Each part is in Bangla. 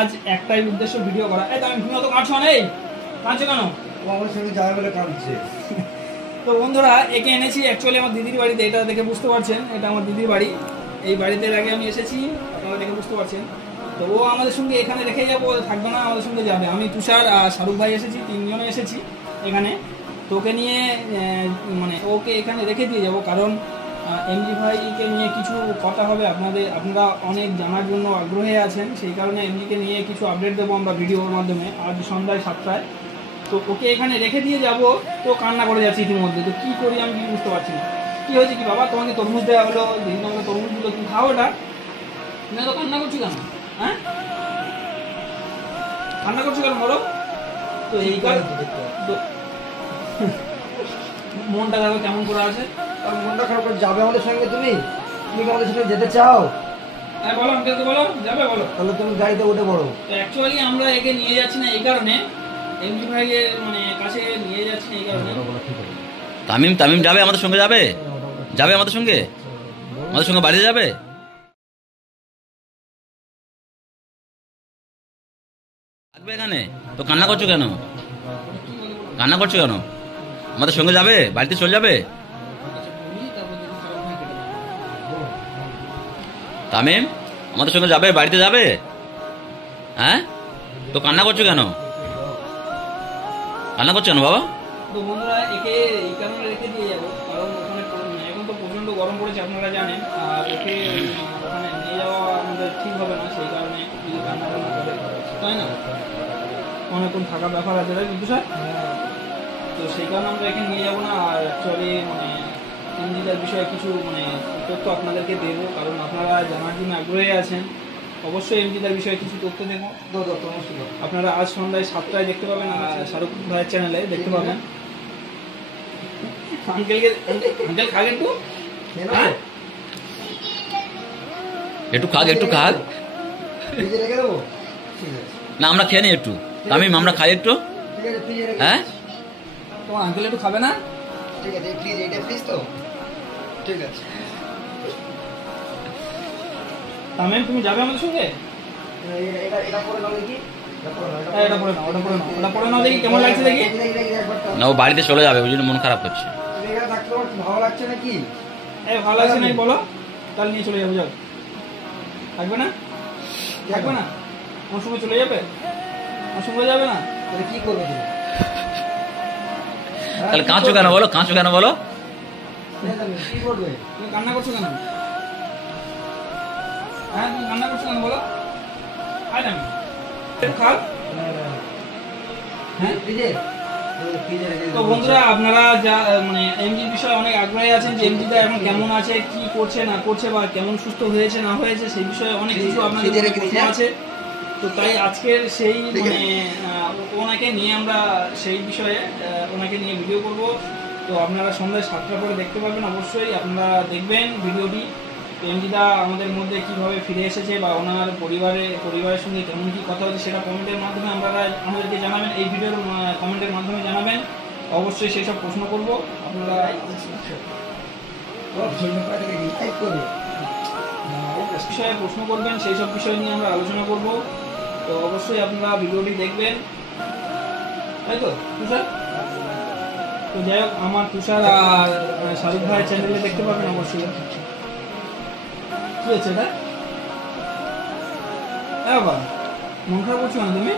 আজ একটাই উদ্দেশ্য ভিডিও করা। এই তুমি তো কাঁদছো না, এই কাঁদছো কেন? আমার সঙ্গে যাবে বলে কাঁদছে। তো বন্ধুরা একে এনেছি অ্যাকচুয়ালি আমার দিদির বাড়িতে, এটা দেখে বুঝতে পারছেন এটা আমার দিদির বাড়ি। এই বাড়িতে আগে আমি এসেছি, আপনারা দেখে বুঝতে পারছেন। তো ও আমাদের সঙ্গে এখানে রেখে যাবো, থাকবে না, আমাদের সঙ্গে যাবে। আমি তুষার আর শাহরুখ ভাই এসেছি, তিনজনে এসেছি এখানে। তো ওকে নিয়ে মানে ওকে এখানে রেখে দিয়ে যাব, কারণ এমজি ভাইকে নিয়ে কিছু কথা হবে আপনারা অনেক জানার জন্য আগ্রহে আছেন, সেই কারণে এমজিকে নিয়ে কিছু আপডেট দেবো আমরা ভিডিওর মাধ্যমে আজ সন্ধ্যায় 7টায়। তো ওকে এখানে রেখে দিয়ে যাব, তো কান্না করে যাচ্ছে ইতিমধ্যে। তো কী করি আমি বুঝতে পারছি না। কী হয়েছে কি বাবা? তোমাকে তরমুজ দেওয়া হলো, দিন আমরা তরমুজ দিল, তুমি খাও ওটা, তুমি তো কান্না করছো কেন? হ্যাঁ, কান্না করছো কেন বলো? তো এই মনটা দেখো কেমন করে আছে, মনটা খারাপ করে যাবে আমাদের সঙ্গে। তুমি তুমি আমাদের সঙ্গে যেতে চাও? হ্যাঁ বলো, আমাকে বলো, যাবে বলো। তাহলে তুমি গাড়িতে উঠে পড়ো। তো অ্যাকচুয়ালি আমরা একে নিয়ে যাচ্ছি না এই কারণে, এমজি ভাইয়ের মানে কাছে নিয়ে যাচ্ছি না এই কারণে। তামিম যাবে আমাদের সঙ্গে, যাবে আমাদের সঙ্গে বাড়িতে যাবে। থাকবে এখানে, তো কান্না করছো কেন? আমাদের সঙ্গে যাবে, বাড়িতে চলে যাবে। তামিম আমাদের সঙ্গে যাবে, বাড়িতে যাবে। হ্যাঁ, তো কান্না করছো কেন বাবা? তো বন্ধুরা একে এই কারণে রেখে দিয়ে যাবো, কারণ ওখানে এখন তো প্রচন্ড গরম পড়েছে আপনারা জানেন, আর ওকে ওখানে নিয়ে যাওয়া আমাদের ঠিক হবে না, সেই কারণে যদি কান্না করে, তাই না, অনেকক্ষণ থাকা ব্যাপার আছে, তাই কিন্তু স্যার। তো সেই কারণে আমরা এখানে নিয়ে যাবো না। আর অ্যাকচুয়ালি মানে এমজিদার বিষয়ে কিছু মানে তথ্য আপনাদেরকে দেবো, কারণ আপনারা জানার জন্য আগ্রহী আছেন। অবশ্যই এমজিদার বিষয়ে কিছু তথ্য দেবো, আপনারা আজ সন্ধ্যায় 7টায় দেখতে পাবেন, শাহরুখ ভাইয়ের চ্যানেলে দেখতে পাবেন। আঙ্কেল খাগ একটু খাগ না, আমরা খেয়ে নিই একটু। তামিম আমরা খাই একটু। হ্যাঁ, তোমার আঙ্কেল একটু খাবে না? ঠিক আছে, প্লিজ এটা প্লিজ। তো ঠিক আছে তামিম, তুমি যাবে আমাদের সঙ্গে? এটা পরে নাও দেখি, এটা পরে নাও, ওটা পরে নাও দেখি কেমন লাগছে দেখি। না, ও বাড়িতে চলে যাবে, ওই জন্য মন খারাপ করছে। এখানে থাকতে ভালো লাগছে নাকি? ভালো লাগছে নাকি বলো, তাহলে নিয়ে চলে যাবো। যাও, থাকবে না? আমার সঙ্গে চলে যাবে? আমার সঙ্গে যাবে না? তাহলে কি করবে তুমি? তাহলে কাঁচো কেন বলো? কি করবে? তুমি কান্না করছো কেন? হ্যাঁ, তুমি কান্না করছো কেন বলো? আয় না খাও। হ্যাঁ, তো বন্ধুরা আপনারা যা মানে এমজির বিষয়ে অনেক আগ্রহী আছেন, যে এমজিটা এখন কেমন আছে, কি করছে না করছে, বা কেমন সুস্থ হয়েছে না হয়েছে, সেই বিষয়ে অনেক কিছু আপনাদের প্রশ্ন আছে। তো তাই আজকের সেই মানে ওনাকে নিয়ে আমরা সেই বিষয়ে ওনাকে নিয়ে ভিডিও করব। তো আপনারা সন্ধ্যায় 7টার পরে দেখতে পাবেন, অবশ্যই আপনারা দেখবেন ভিডিওটি। এমজিদা আমাদের মধ্যে কিভাবে ফিরে এসেছে, বা ওনার পরিবারের সঙ্গে কেমন কি কথা হচ্ছে, সেটা কমেন্টের মাধ্যমে আমাদেরকে জানাবেন, এই ভিডিওর কমেন্টের মাধ্যমে জানাবেন। অবশ্যই সেই সব প্রশ্ন করব, আপনারা বিষয়ে প্রশ্ন করবেন, সেই সব বিষয় নিয়ে আমরা আলোচনা করব। তো অবশ্যই আপনারা ভিডিওটি দেখবেন, তাই তো তুষার? তো যাই হোক, আমার তুষার আর শাহরুখ ভাইয়ের চ্যানেলে দেখতে পাবেন অবশ্যই। কি হচ্ছে এটা? বাবা মন খারাপ করছো না তুমি?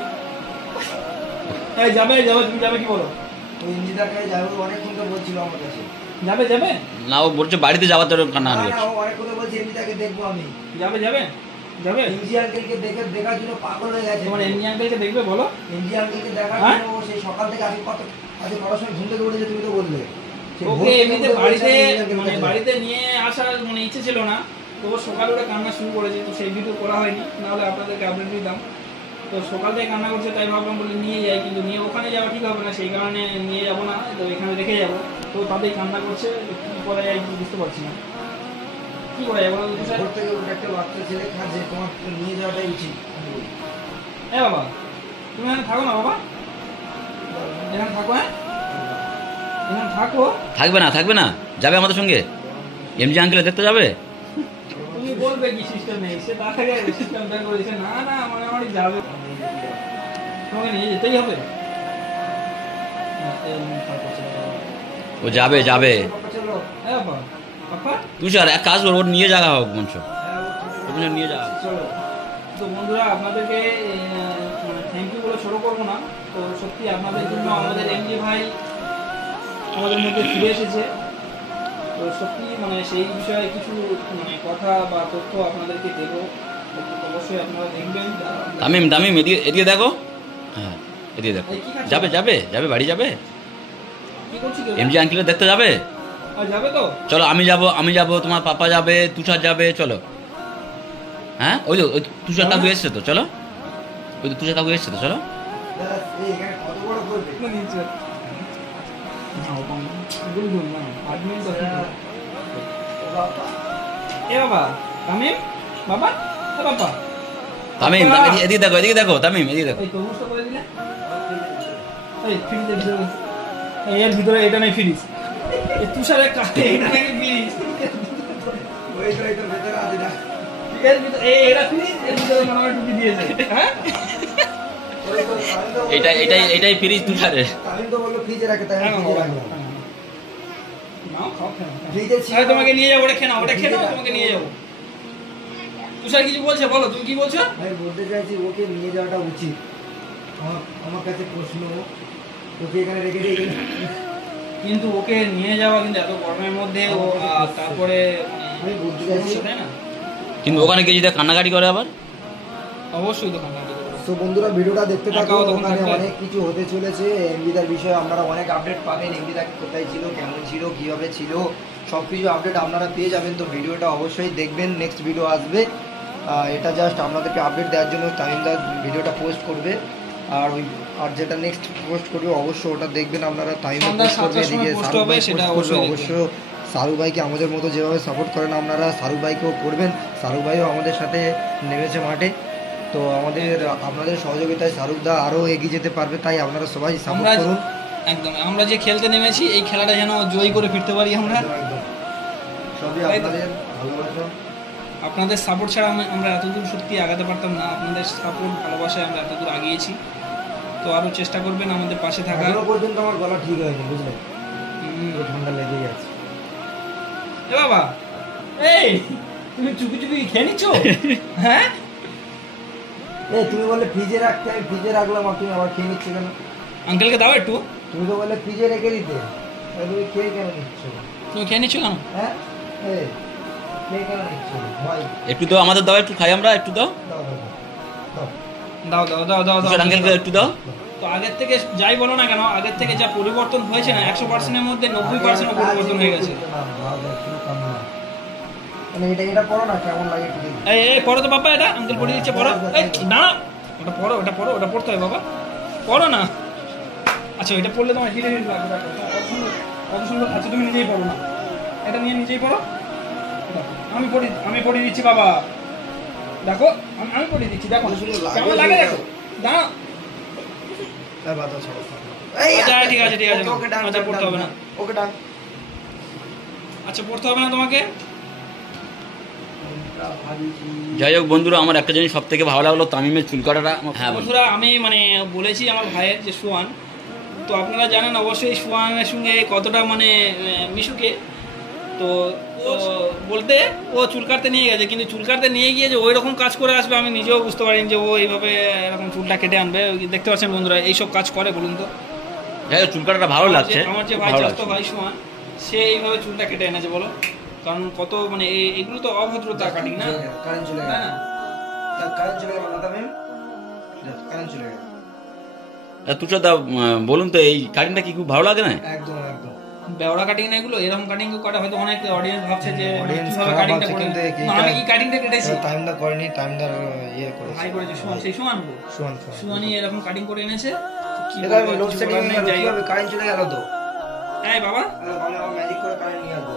যাবে তুমি যাবে কি বলো? অনেকক্ষণ তো বলছিল আমার কাছে যাবে না, ও বলছে বাড়িতে যাওয়ার তো কান্না করছে। অনেকক্ষণ বলছি এমনিটাকে দেখবো আমি। যাবে এমজি আঙ্কেলকে দেখার জন্য পাগল হয়ে গেছে। তোমার এমজি আঙ্কেলকে দেখবে বলো? এমজি আঙ্কেলকে দেখার জন্য সেই সকাল থেকে আজকে কটার সময় ঘুম থেকে উঠেছে তুমি তো বললে। ওকে এমনিতে বাড়িতে নিয়ে আসার মানে ইচ্ছে ছিল না, তো সকালে ওটা কান্না শুরু করেছে, তো সেই ভিডিও করা হয়নি, নাহলে আপনাদেরকে আপডেট দিতাম। তো সকাল থেকে কান্না করছে, তাই ভাবলাম বলে নিয়ে যাই, কিন্তু নিয়ে ওখানে যাওয়া ঠিক হবে না, সেই কারণে নিয়ে যাবো না, তো এখানে রেখে যাবো। তো তাতেই কান্না করছে, কী করা যায় বুঝতে পারছি না, কি করা যায় বলো? একটা বাচ্চা ছেলে খাচ্ছে, তোমার নিয়ে যাওয়াটাই উচিত। বাবা তুমি এখানে থাকো না, বাবা এখানে থাকো। হ্যাঁ, এখানে থাকো। থাকবে না, যাবে আমাদের সঙ্গে। এমজি আঙ্কেল দেখতে যাবে। তুমি বলবে কি সিস্টেম নেই, সে তার থেকে সিস্টেম বের করে দিয়েছে, না না মানে আমার যাবে, তোমাকে নিয়ে যেতেই হবে। ও যাবে যাবে। চলো। হ্যাঁ বাবা, বাবা তুষার এক কাজ কর, ওর নিয়ে যাওয়া হোক মঞ্চ, ওর নিয়ে যাওয়া। চলো। তো বন্ধুরা আপনাদেরকে মানে থ্যাংক ইউ বলে ছোটো করবো না, তো সত্যি আপনাদের জন্য আমাদের এমজি ভাই আমাদের মধ্যে ফিরে এসেছে। তো সত্যি মানে সেই বিষয়ে কিছু মানে কথা বা তথ্য আপনাদেরকে দেবো, অবশ্যই আপনারা দেখবেন। তামিম তামিম এদিকে এদিকে দেখো, হ্যাঁ এদিকে দেখো। যাবে যাবে যাবে বাড়ি যাবে, কি করছি এমজি আঙ্কেলের দেখতে যাবে। যাবে তো? চলো আমি যাব, তোমার পাপা যাবে, তুষার যাবে, চলো। হ্যাঁ ওই তো ওই তুষার কাকু এসছে তো, চলো। ওই তো তুষার কাকু এসছে তো, চলো। ব্যাস, এই এখানে কত বড় করবে? এ বাবা তামিম, বাবা এ বাবা তামিম তামিম, এদিকে দেখো এদিকে দেখো, তামিম এদিকে দেখো। এই তরমুজটা করে দিলে, এই ফ্রিজের ভিতরে, এই এর ভিতরে এটা নাই ফ্রিজ, এই তুষারের কাছে এটা নাকি ফ্রিজ, ওই তো ভেতরে আছে না। এর ভিতরে এটা ফ্রিজ, এর ভিতরে মনে হয় টুপি দিয়েছে। হ্যাঁ ওই তো, আমি তো বললাম এটাই ফ্রিজ তুষারের। আমি তো বললো ফ্রিজে রাখে, তাই আমি ফ্রিজে রাখলাম। নাও খাও খেয়ে ফ্রিজে ছিল। নাও, তোমাকে নিয়ে যাবো, ওটা খেয়ে নাও, ওটা খেয়ে নাও, তোমাকে নিয়ে যাবো। তুষার কিছু বলছে, বলো তুমি কি বলছো? আমি বলতে চাইছি ওকে নিয়ে যাওয়াটা উচিত। আমার কাছে প্রশ্ন, ওকে এখানে রেখে দিয়ে কিন্তু ওকে নিয়ে যাওয়া কিন্তু এত গরমের মধ্যে ও তারপরে আমি বলতে চাইছি। তাই না, কিন্তু ওখানে গিয়ে যদি কান্নাকাটি করে আবার। অবশ্যই তো কান্নাকাটি করবে। তো বন্ধুরা ভিডিওটা দেখতে থাকো, একাও তখন ওখানে থাকবে। অনেক কিছু হতে চলেছে। এমবিদার বিষয়ে আপনারা অনেক আপডেট পাবেন, এমবিদা কোথায় ছিল, কেমন ছিল, কিভাবে ছিল, সব কিছু আপডেট আপনারা পেয়ে যাবেন। তো ভিডিওটা অবশ্যই দেখবেন, নেক্সট ভিডিও আসবে। এটা জাস্ট আপনাদেরকে আপডেট দেওয়ার জন্য তামিমদা ভিডিওটা পোস্ট করবে। আর যেটা নেক্সট পোস্ট করবে অবশ্যই ওটা দেখবেন আপনারা। টাইমে সন্ধ্যা পোস্ট করবে, 7টার সময় এদিকে post শাহরুখ হবে, ভাই সেটা পোস্ট করবে। অবশ্যই অবশ্য শাহরুখ ভাইকে আমাদের মতো যেভাবে সাপোর্ট করেন আপনারা, শাহরুখ ভাইকেও করবেন। শাহরুখ ভাইও আমাদের সাথে নেমেছে মাঠে, তো আপনাদের সহযোগিতায় শাহরুখ দা আরও এগিয়ে যেতে পারবে, তাই আপনারা সবাই সাপোর্ট আমরা করুন। একদম, আমরা যে খেলতে নেমেছি এই খেলাটা যেন জয়ী করে ফিরতে পারি আমরা। একদম, একদম। সবই তাই তো? আপনাদের ভালোবাসা। আপনাদের সাপোর্ট ছাড়া আমরা এতদূর সত্যি আগাতে পারতাম না। আপনাদের সাপোর্ট ভালোবাসায় আমরা এতদূর আগিয়েছি। তো আরও চেষ্টা করবেন আমাদের পাশে থাকার। এখনো পর্যন্ত আমার গলা ঠিক হয়নি, বুঝলেন, পুরো ঠান্ডা লেগেই আছে। এ বাবা, এই তুমি চুপি চুপি খেয়ে নিচ্ছ? হ্যাঁ তুমি বললে ফ্রিজে রাখতে, আমি ফ্রিজে রাখলাম, আর তুমি আবার খেয়ে নিচ্ছ কেন? আঙ্কেলকে দাও একটু। তুমি তো বললে ফ্রিজে রেখে দিতে, তুমি খেয়ে কেন নিচ্ছ? তুমি খেয়ে নিচ্ছ কেন? হ্যাঁ, খেয়ে কেন নিচ্ছ ভাই? একটু দাও, আমাদের দাও, একটু খাই আমরা, একটু দাও। দাও দাও দাও দাও দাও দাও দাও তুষার আঙ্কেলকে দাও। একটু দাও। তো আগের থেকে যাই বলো না কেন, আগের থেকে যা পরিবর্তন হয়েছে না, 100%-এর মধ্যে 90% পরিবর্তন হয়ে গেছে। মানে এটা পড়ো না, কেমন লাগে একটু দেখি। এই পড়ো তো বাবা, এটা আঙ্কেল পড়িয়ে দিচ্ছে, পড়ো। এই না, ওটা পড়ো, ওটা পড়তে হয় বাবা, পড়ো না। আচ্ছা এটা পড়লে তোমার হিরে হিরে লাগবে, দেখো কত সুন্দর। আচ্ছা তুমি নিজেই পড়ো না, এটা নিয়ে নিজেই পড়ো। আমি পড়িয়ে দিচ্ছি বাবা, দেখো আমি পড়িয়ে দিচ্ছি, দেখো কেমন লাগে, দেখো দাঁড়াও। আচ্ছা ঠিক আছে ঠিক আছে, আচ্ছা পড়তে হবে না, ওকে ডান। আচ্ছা পড়তে হবে না তোমাকে। যাই হোক বন্ধুরা, আমার একটা জিনিস সব থেকে ভালো লাগলো, তামিমের চুল কাটাটা। হ্যাঁ বন্ধুরা আমি মানে বলেছি আমার ভাইয়ের যে সোয়ান, তো আপনারা জানেন অবশ্যই সোয়ানের সঙ্গে কতটা মানে মিশুকে। তো বলতে ও চুল কাটতে নিয়ে গেছে, কিন্তু চুল কাটতে নিয়ে গিয়ে যে ওই রকম কাজ করে আসবে আমি নিজেও বুঝতে পারিনি যে ও এইভাবে এরকম চুলটা কেটে আনবে। দেখতে পাচ্ছেন বন্ধুরা, এইসব কাজ করে বলুন তো। যাই হোক চুল কাটাটা ভালো লাগছে, আমার যে ভাই ভালো চাস্তো লাগছে। ভাই সোয়ান, সে এইভাবে চুলটা কেটে এনেছে বলো, কারণ কত মানে এগুলো তো অভদ্রতা কাটিং না, কারেন্ট চলে তাই গেল, না? কারেন্ট চলে গেল না তামিম, কারেন্ট চলে গেল। তুষার দা বলুন তো, এই কাটিংটা কি খুব ভালো লাগে না? একদম একদম বেওড়া কাটিং না এগুলো, এরকম কাটিং কাটা হয়তো অনেক অডিয়েন্স ভাবছে যে Audience কিভাবে খারাপ কাটিংটা ভাবছে, করে। কিন্তু না, আমি কি কাটিংটা কেটেছি? টাইমটা করেনি, টাইমটা ইয়ে করেছে। ভাই করেছে সোয়ান, সেই সোয়ান গো, শোন সোয়ানি এরকম কাটিং করে এনেছে। কি এটা বলবো, লোড কিছু সেটিং বলার নেই, যাই হোক। কিভাবে কারেন্ট চলে গেল তো? এই বাবা আমি আবার ম্যাজিক করে কারেন্ট নিয়ে আসবো।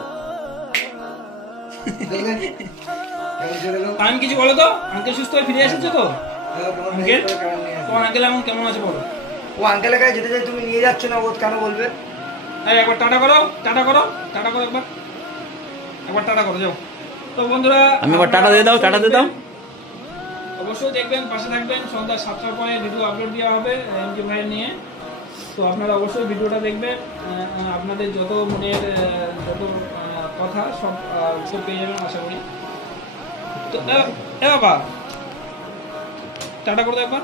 দেখলেন কেমন চলে গেল? আমি কিছু বলো তো, আঙ্কেল সুস্থ হয়ে ফিরে এসেছে তো? ম্যাজিক করে কারেন্ট নিয়ে আসবো। তোমার আঙ্কেল এখন কেমন আছে বলো? ও আঙ্কেলের কাছে যেতে চাই, তুমি নিয়ে যাচ্ছ না, ও কেন বলবে? এই একবার টাটা করো, টাটা করো, টাটা করো একবার, একবার টাটা করো, যাও। তো বন্ধুরা আমি আবার টাটা দিয়ে দাও, টাটা দিয়ে দাও। অবশ্যই দেখবেন, পাশে থাকবেন। সন্ধ্যা 7টার পরে ভিডিও আপলোড দেওয়া হবে এমজি ভাইয়ের নিয়ে। তো আপনারা অবশ্যই ভিডিওটা দেখবেন। আপনাদের যত মনের যত কথা সব পেয়ে যাবেন আশা করি। তো বাবা টাটা করে দেখবেন।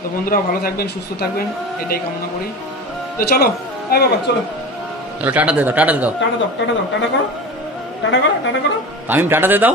তো বন্ধুরা ভালো থাকবেন, সুস্থ থাকবেন, এটাই কামনা করি। তো চলো বাবা চলো, চলো টাটা দিয়ে দাও, টাটা দিয়ে দাও। টাটা দাও, টাটা দাও, টাটা করো, টাটা করো, টাটা করো। আমি টাটা দিয়ে দাও।